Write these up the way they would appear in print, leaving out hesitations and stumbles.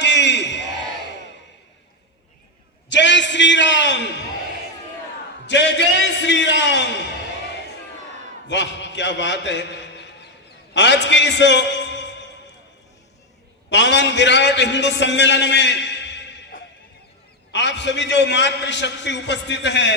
की जय श्री राम, जय जय श्री राम। वाह क्या बात है। आज के इस पावन विराट हिंदू सम्मेलन में आप सभी जो मातृशक्ति उपस्थित हैं,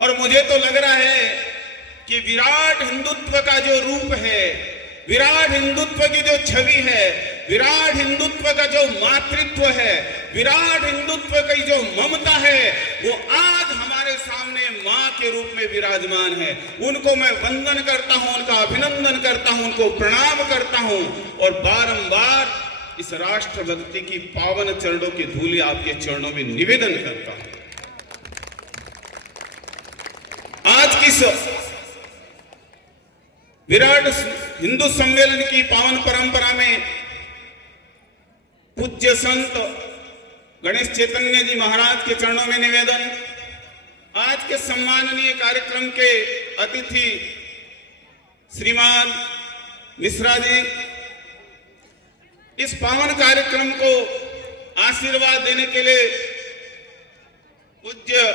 और मुझे तो लग रहा है कि विराट हिंदुत्व का जो रूप है, विराट हिंदुत्व की जो छवि है, विराट हिंदुत्व का जो मातृत्व है, विराट हिंदुत्व की जो ममता है, वो आज हमारे सामने मां के रूप में विराजमान है। उनको मैं वंदन करता हूं, उनका अभिनंदन करता हूं, उनको प्रणाम करता हूं और बारंबार इस राष्ट्रभक्ति की पावन चरणों की धूलि आपके चरणों में निवेदन करता हूं। आज की विराट हिंदू सम्मेलन की पावन परंपरा में पूज्य संत गणेश चैतन्य जी महाराज के चरणों में निवेदन। आज के सम्माननीय कार्यक्रम के अतिथि श्रीमान मिश्रा जी, इस पावन कार्यक्रम को आशीर्वाद देने के लिए पूज्य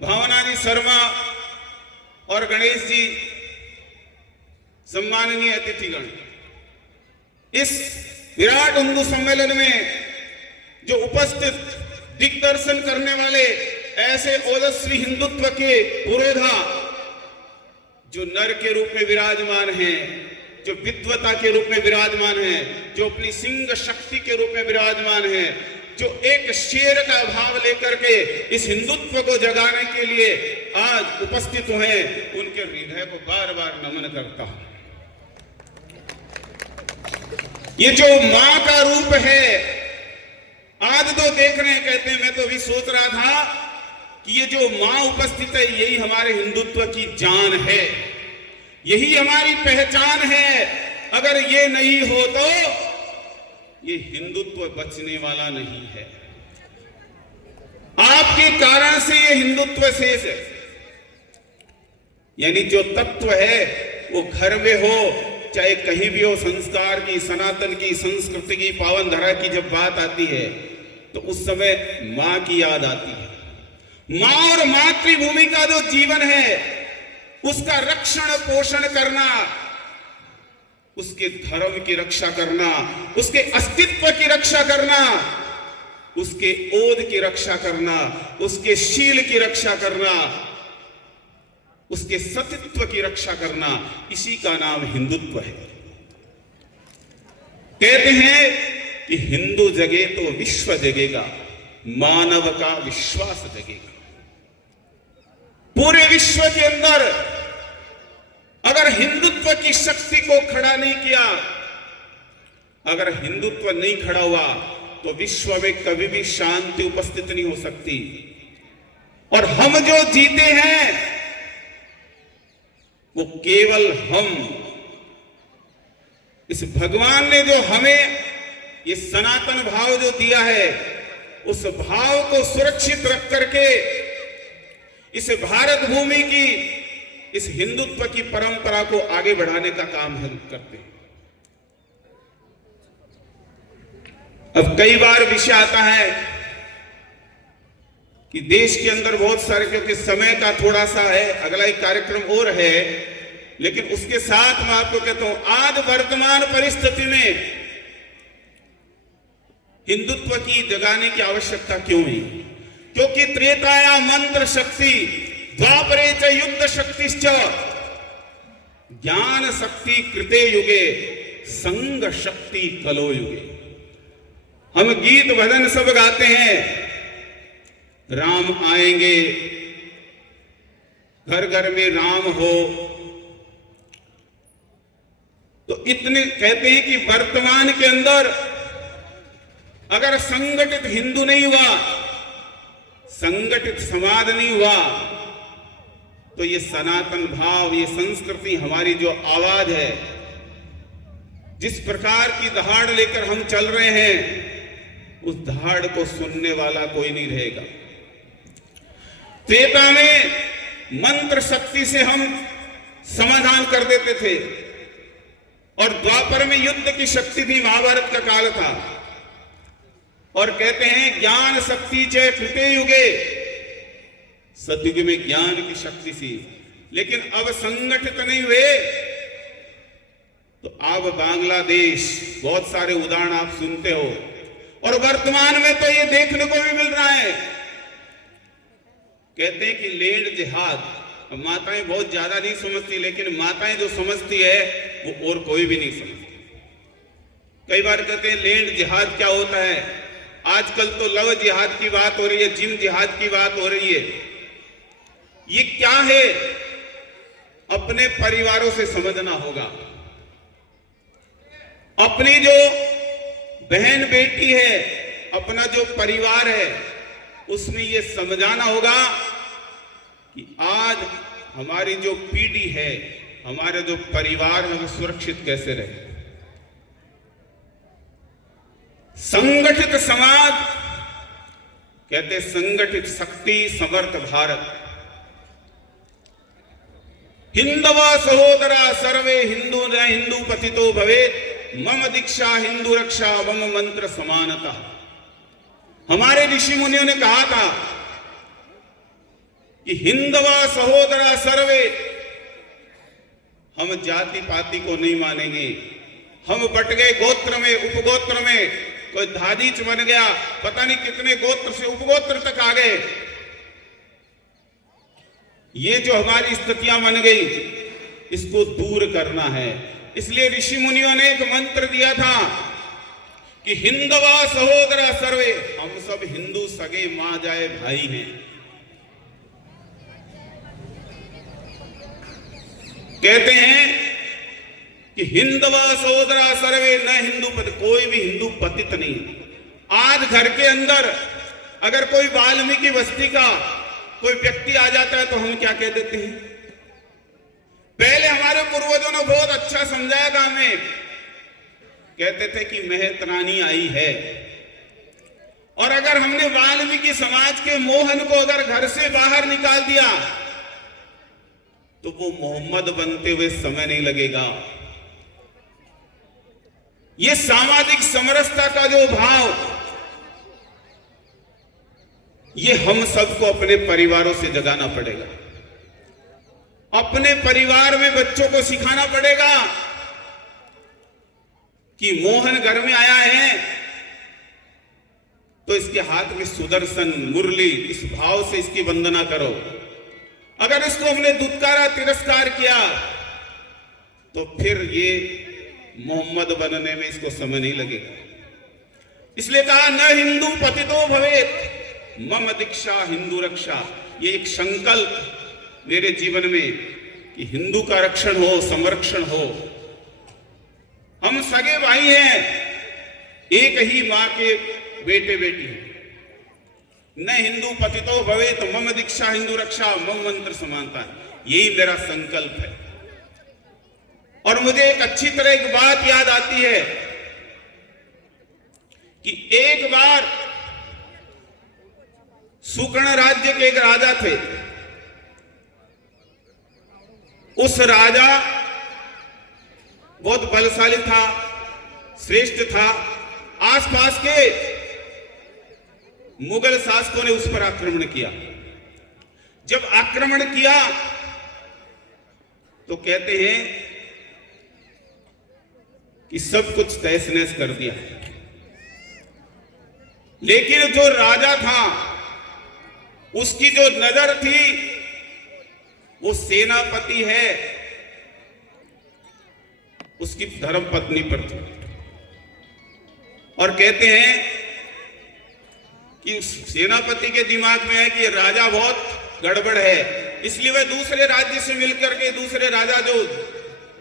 भावना जी शर्मा और गणेश जी, सम्माननीय अतिथिगण, इस विराट हिंदू सम्मेलन में जो उपस्थित दिग्दर्शन करने वाले ऐसे ओजस्वी हिंदुत्व के पुरोधा जो नर के रूप में विराजमान हैं, जो विद्वता के रूप में विराजमान हैं, जो अपनी सिंह शक्ति के रूप में विराजमान हैं, जो एक शेर का भाव लेकर के इस हिंदुत्व को जगाने के लिए आज उपस्थित हुए, उनके हृदय को बार बार नमन करता हूं। ये जो मां का रूप है, आज तो देख रहे हैं, कहते हैं, मैं तो अभी सोच रहा था कि ये जो मां उपस्थित है, यही हमारे हिंदुत्व की जान है, यही हमारी पहचान है। अगर ये नहीं हो तो ये हिंदुत्व बचने वाला नहीं है। आपके कारण से ये हिंदुत्व शेष है। यानी जो तत्व है वो घर में हो चाहे कहीं भी हो, संस्कार की, सनातन की, संस्कृति की, पावन धरा की जब बात आती है तो उस समय मां की याद आती है। मां और मातृभूमि का जो जीवन है उसका रक्षण पोषण करना, उसके धर्म की रक्षा करना, उसके अस्तित्व की रक्षा करना, उसके ओध की रक्षा करना, उसके शील की रक्षा करना, उसके सतित्व की रक्षा करना, इसी का नाम हिंदुत्व है। कहते हैं कि हिंदू जगे तो विश्व जगेगा, मानव का विश्वास जगेगा। पूरे विश्व के अंदर अगर हिंदुत्व की शक्ति को खड़ा नहीं किया, अगर हिंदुत्व नहीं खड़ा हुआ तो विश्व में कभी भी शांति उपस्थित नहीं हो सकती। और हम जो जीते हैं वो केवल हम, इस भगवान ने जो हमें ये सनातन भाव जो दिया है, उस भाव को सुरक्षित रख करके इस भारत भूमि की, इस हिंदुत्व की परंपरा को आगे बढ़ाने का काम हम करते हैं। अब कई बार विषय आता है कि देश के अंदर बहुत सारे, क्योंकि समय का थोड़ा सा है, अगला एक कार्यक्रम और है, लेकिन उसके साथ मैं आपको कहता हूं, आज वर्तमान परिस्थिति में हिंदुत्व की जगाने की आवश्यकता क्यों है? क्योंकि त्रेताया मंत्र शक्ति, द्वापरे च युद्ध शक्तिश्च, ज्ञान शक्ति कृते युगे, संग शक्ति कलो युगे। हम गीत भजन सब गाते हैं, राम आएंगे, घर घर में राम हो, तो इतने कहते हैं कि वर्तमान के अंदर अगर संगठित हिंदू नहीं हुआ, संगठित समाज नहीं हुआ, तो ये सनातन भाव, ये संस्कृति, हमारी जो आवाज है, जिस प्रकार की दहाड़ लेकर हम चल रहे हैं, उस दहाड़ को सुनने वाला कोई नहीं रहेगा। त्रेता में मंत्र शक्ति से हम समाधान कर देते थे, और द्वापर में युद्ध की शक्ति थी, महाभारत का काल था। और कहते हैं ज्ञान शक्ति चे कृते युगे, सतयुग में ज्ञान की शक्ति थी, लेकिन अब संगठित नहीं हुए। तो अब बांग्लादेश, बहुत सारे उदाहरण आप सुनते हो, और वर्तमान में तो ये देखने को भी मिल रहा है। कहते हैं कि लैंड जिहाद, माताएं बहुत ज्यादा नहीं समझती, लेकिन माताएं जो समझती है वो और कोई भी नहीं समझती। कई बार कहते हैं लैंड जिहाद क्या होता है, आजकल तो लव जिहाद की बात हो रही है, जिन जिहाद की बात हो रही है। ये क्या है, अपने परिवारों से समझना होगा। अपनी जो बहन बेटी है, अपना जो परिवार है, उसमें ये समझाना होगा कि आज हमारी जो पीढ़ी है, हमारे जो परिवार है, वो सुरक्षित कैसे रहे। संगठित समाज, कहते संगठित शक्ति समर्थ भारत। हिंदवा सहोदरा सर्वे हिंदू न हिंदू पतितो भवेत्, मम दीक्षा हिंदू रक्षा मम मंत्र समानता। हमारे ऋषि मुनियों ने कहा था कि हिंदवा सहोदरा सर्वे, हम जाति पाति को नहीं मानेंगे। हम बट गए गोत्र में, उपगोत्र में, कोई धादीच बन गया, पता नहीं कितने गोत्र से उपगोत्र तक आ गए। ये जो हमारी स्थितियां बन गई, इसको दूर करना है। इसलिए ऋषि मुनियों ने एक मंत्र दिया था कि हिंदवा सहोदरा सर्वे, हम सब हिंदू सगे मां जाए भाई हैं। कहते हैं कि हिंदवा सहोदरा सर्वे न हिंदू पति, कोई भी हिंदू पतित नहीं। आज घर के अंदर अगर कोई वाल्मीकि बस्ती का कोई व्यक्ति आ जाता है तो हम क्या कह देते हैं। पहले हमारे पूर्वजों ने बहुत अच्छा समझाया था हमें, कहते थे कि मेहतरानी आई है। और अगर हमने वाल्मीकि समाज के मोहन को अगर घर से बाहर निकाल दिया तो वो मोहम्मद बनते हुए समय नहीं लगेगा। ये सामाजिक समरसता का जो भाव, ये हम सबको अपने परिवारों से जगाना पड़ेगा। अपने परिवार में बच्चों को सिखाना पड़ेगा कि मोहन घर में आया है तो इसके हाथ में सुदर्शन मुरली, इस भाव से इसकी वंदना करो। अगर इसको हमने दुत्कारा, तिरस्कार किया तो फिर ये मोहम्मद बनने में इसको समय नहीं लगेगा। इसलिए कहा न हिंदू पतितो भवेत्, मम दीक्षा हिंदू रक्षा। ये एक संकल्प मेरे जीवन में कि हिंदू का रक्षण हो, संरक्षण हो। हम सगे भाई हैं, एक ही मां के बेटे बेटी हैं। न हिंदू पतितो भवेत्, मम दीक्षा हिंदू रक्षा मम मंत्र समानता। यही मेरा संकल्प है। और मुझे एक अच्छी तरह एक बात याद आती है कि एक बार सुकर्ण राज्य के एक राजा थे। उस राजा बहुत बलशाली था, श्रेष्ठ था। आसपास के मुगल शासकों ने उस पर आक्रमण किया। जब आक्रमण किया तो कहते हैं कि सब कुछ तहस नहस कर दिया। लेकिन जो राजा था, उसकी जो नजर थी वो सेनापति है उसकी धर्म पत्नी पर थी। और कहते हैं कि उस सेनापति के दिमाग में है कि राजा बहुत गड़बड़ है, इसलिए वह दूसरे राज्य से मिलकर के, दूसरे राजा जो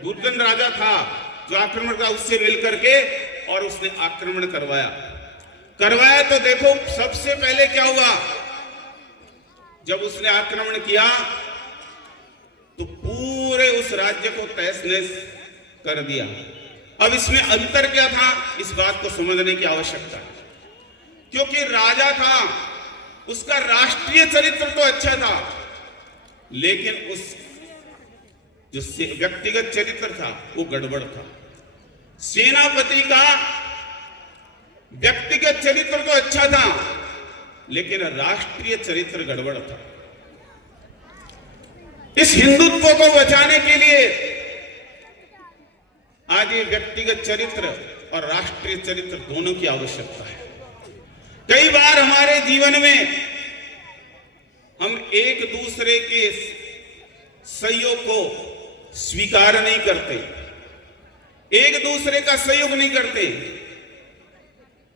दुर्जन राजा था जो आक्रमण का, उससे मिलकर के और उसने आक्रमण करवाया। तो देखो सबसे पहले क्या हुआ, जब उसने आक्रमण किया तो पूरे उस राज्य को तहस नहस कर दिया। अब इसमें अंतर क्या था, इस बात को समझने की आवश्यकता है। क्योंकि राजा था, उसका राष्ट्रीय चरित्र तो अच्छा था, लेकिन उस जो व्यक्तिगत चरित्र था वो गड़बड़ था। सेनापति का व्यक्तिगत चरित्र तो अच्छा था, लेकिन राष्ट्रीय चरित्र गड़बड़ था। इस हिंदुत्व को बचाने के लिए आज ये व्यक्तिगत चरित्र और राष्ट्रीय चरित्र दोनों की आवश्यकता है। कई बार हमारे जीवन में हम एक दूसरे के सहयोग को स्वीकार नहीं करते, एक दूसरे का सहयोग नहीं करते।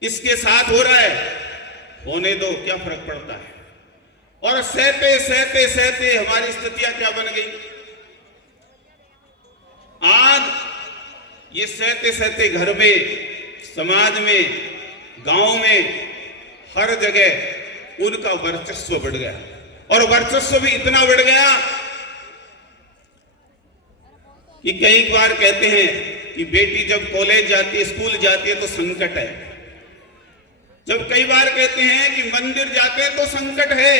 इसके साथ हो रहा है, होने दो, क्या फर्क पड़ता है। और सहते सहते सहते हमारी स्थितियां क्या बन गई। आज ये सहते सहते घर में, समाज में, गांव में, हर जगह उनका वर्चस्व बढ़ गया। और वर्चस्व भी इतना बढ़ गया कि कई बार कहते हैं कि बेटी जब कॉलेज जाती है, स्कूल जाती है तो संकट है। जब कई बार कहते हैं कि मंदिर जाते हैं तो संकट है।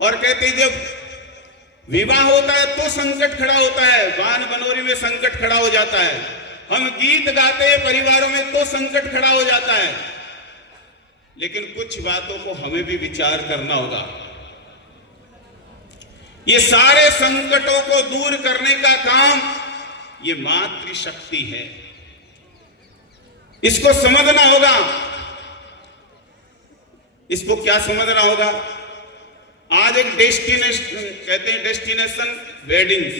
और कहते हैं जब विवाह होता है तो संकट खड़ा होता है, वान बनोरी में संकट खड़ा हो जाता है। हम गीत गाते हैं परिवारों में तो संकट खड़ा हो जाता है। लेकिन कुछ बातों को हमें भी विचार करना होगा। ये सारे संकटों को दूर करने का काम ये मातृशक्ति है, इसको समझना होगा। इसको क्या समझना होगा। आज एक डेस्टिनेशन कहते हैं, डेस्टिनेशन वेडिंग्स,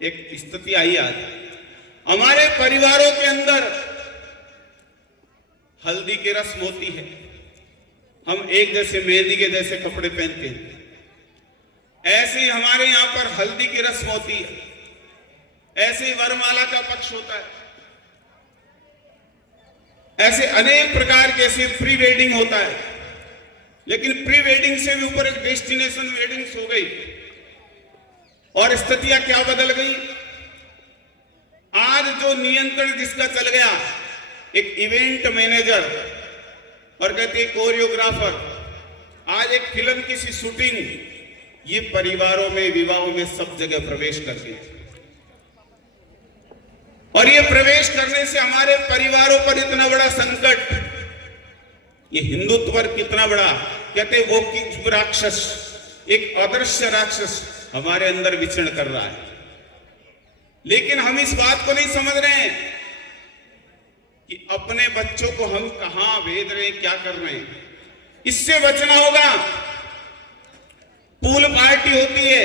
एक स्थिति आई आज हमारे परिवारों के अंदर। हल्दी की रस्म होती है, हम एक जैसे मेहंदी के जैसे कपड़े पहनते हैं। ऐसे ही हमारे यहां पर हल्दी की रस्म होती है, ऐसे ही वरमाला का पक्ष होता है, ऐसे अनेक प्रकार के ऐसे प्री वेडिंग होता है। लेकिन प्री वेडिंग से भी ऊपर एक डेस्टिनेशन वेडिंग्स हो गई और स्थितियां क्या बदल गई। आज जो नियंत्रण जिसका चल गया, एक इवेंट मैनेजर और कहते हैं कोरियोग्राफर, आज एक फिल्म की सी शूटिंग, ये परिवारों में, विवाहों में सब जगह प्रवेश करती है। और ये प्रवेश करने से हमारे परिवारों पर इतना बड़ा संकट, ये हिंदुत्व पर कितना बड़ा, कहते वो कि राक्षस, एक अदृश्य राक्षस हमारे अंदर विचरण कर रहा है। लेकिन हम इस बात को नहीं समझ रहे हैं कि अपने बच्चों को हम कहां भेज रहे हैं, क्या कर रहे हैं। इससे बचना होगा। पूल पार्टी होती है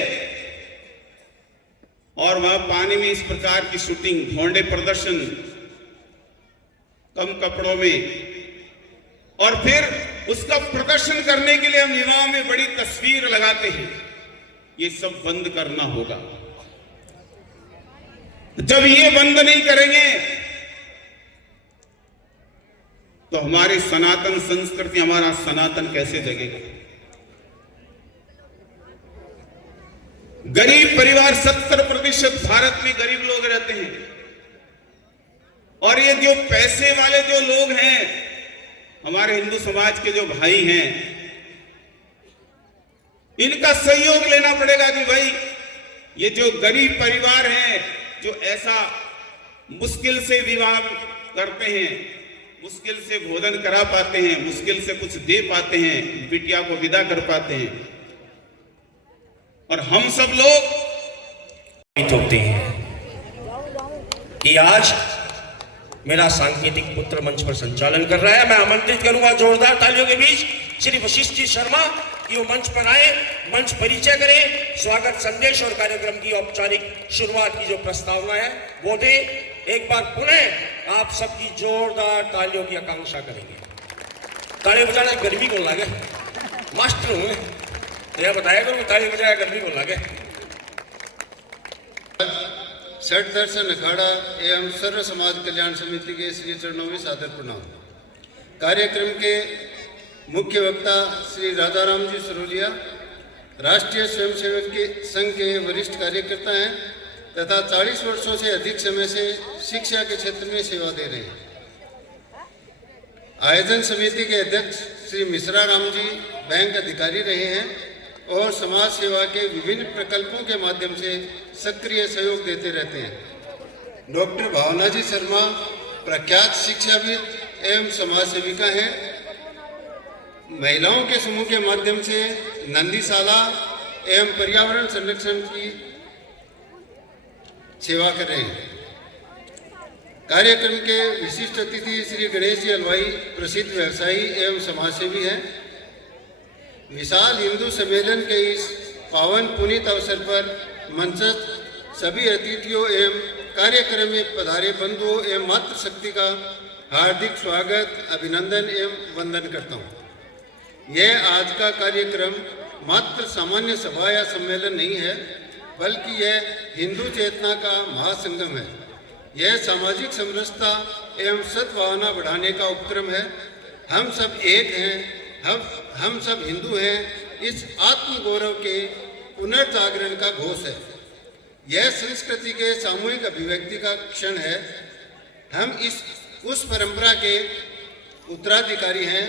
और वहां पानी में इस प्रकार की शूटिंग, भोंडे प्रदर्शन, कम कपड़ों में, और फिर उसका प्रदर्शन करने के लिए हम विवाह में बड़ी तस्वीर लगाते हैं। ये सब बंद करना होगा। जब ये बंद नहीं करेंगे तो हमारी सनातन संस्कृति, हमारा सनातन कैसे जगेगा। गरीब परिवार 70% भारत में गरीब लोग रहते हैं। और ये जो पैसे वाले जो लोग हैं, हमारे हिंदू समाज के जो भाई हैं, इनका सहयोग लेना पड़ेगा कि भाई ये जो गरीब परिवार हैं, जो ऐसा मुश्किल से विवाह करते हैं, मुश्किल से भोजन करा पाते हैं, मुश्किल से कुछ दे पाते हैं, बिटिया को विदा कर पाते हैं, और हम सब लोग होते हैं कि आज मेरा सांकेतिक पुत्र मंच पर संचालन कर रहा है। मैं आमंत्रित करूंगा जोरदार तालियों के बीच श्री वशिष्ठ जी शर्मा कि वो मंच पर आए, मंच परिचय करें, स्वागत संदेश और कार्यक्रम की औपचारिक शुरुआत की जो प्रस्तावना है वो दे। एक बार पुनः आप सबकी जोरदार तालियों की आकांक्षा करेंगे। ताली बजाना गर्मी को लगे, मास्टर हूं तो यह बताया करो ताली बजाया गर्मी को लगे। छठ दर्शन अखाड़ा एवं सर्व समाज कल्याण समिति के श्री चरणों में सादर प्रणाम। कार्यक्रम के मुख्य वक्ता श्री राधाराम जी सरोलिया राष्ट्रीय स्वयंसेवक के संघ के वरिष्ठ कार्यकर्ता हैं तथा 40 वर्षों से अधिक समय से शिक्षा के क्षेत्र में सेवा दे रहे हैं। आयोजन समिति के अध्यक्ष श्री मिश्रा राम जी बैंक अधिकारी रहे हैं और समाज सेवा के विभिन्न प्रकल्पों के माध्यम से सक्रिय सहयोग देते रहते हैं। डॉक्टर भावना जी शर्मा प्रख्यात शिक्षाविद एवं समाज सेविका हैं। महिलाओं के समूह के माध्यम से नंदीशाला एवं पर्यावरण संरक्षण की सेवा कर रहे हैं। कार्यक्रम के विशिष्ट अतिथि श्री गणेश जी हलवाई प्रसिद्ध व्यवसायी एवं समाजसेवी हैं। विशाल हिंदू सम्मेलन के इस पावन पुनीत अवसर पर मंचस्थ सभी अतिथियों एवं कार्यक्रम में पधारे बंधुओं एवं मातृशक्ति का हार्दिक स्वागत, अभिनंदन एवं वंदन करता हूँ। यह आज का कार्यक्रम मात्र सामान्य सभा या सम्मेलन नहीं है, बल्कि यह हिंदू चेतना का महासंगम है। यह सामाजिक समरसता एवं सद्भावना बढ़ाने का उपक्रम है। हम सब एक हैं, हम सब हिंदू हैं, इस आत्मगौरव के पुनर्जागरण का घोष है। यह संस्कृति के सामूहिक अभिव्यक्ति का क्षण है। हम उस परंपरा के उत्तराधिकारी हैं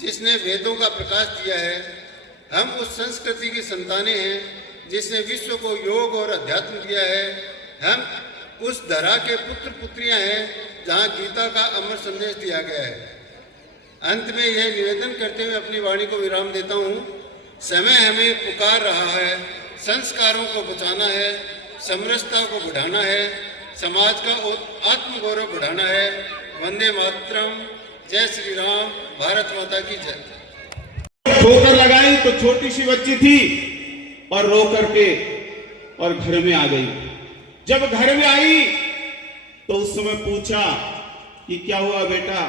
जिसने वेदों का प्रकाश दिया है। हम उस संस्कृति की संतानें हैं जिसने विश्व को योग और अध्यात्म दिया है। हम उस धरा के पुत्र पुत्रियां हैं जहां गीता का अमर संदेश दिया गया है। अंत में यह निवेदन करते हुए अपनी वाणी को विराम देता हूँ। समय हमें पुकार रहा है, संस्कारों को बचाना है, समरसता को बढ़ाना है, समाज का आत्मगौरव बढ़ाना है। वंदे मातरम, जय श्री राम, भारत माता की जय। ठोकर लगाई तो छोटी सी बच्ची थी और रो करके और घर में आ गई। जब घर में आई तो उस समय पूछा कि क्या हुआ बेटा,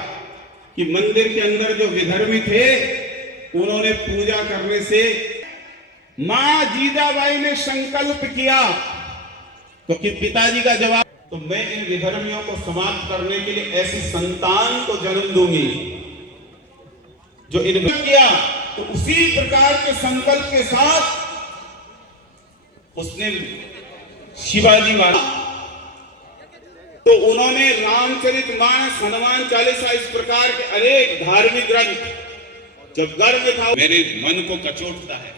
कि मंदिर के अंदर जो विधर्मी थे उन्होंने पूजा करने से मां जीजाबाई ने संकल्प किया, तो कि पिताजी का जवाब, तो मैं इन विधर्मियों को समाप्त करने के लिए ऐसी संतान को जन्म दूंगी जो इन किया। तो उसी प्रकार के संकल्प के साथ उसने शिवाजी महाराज, तो उन्होंने रामचरितमानस, हनुमान चालीसा, इस प्रकार के अनेक धार्मिक ग्रंथ जब घर में था मेरे मन को कचोटता है।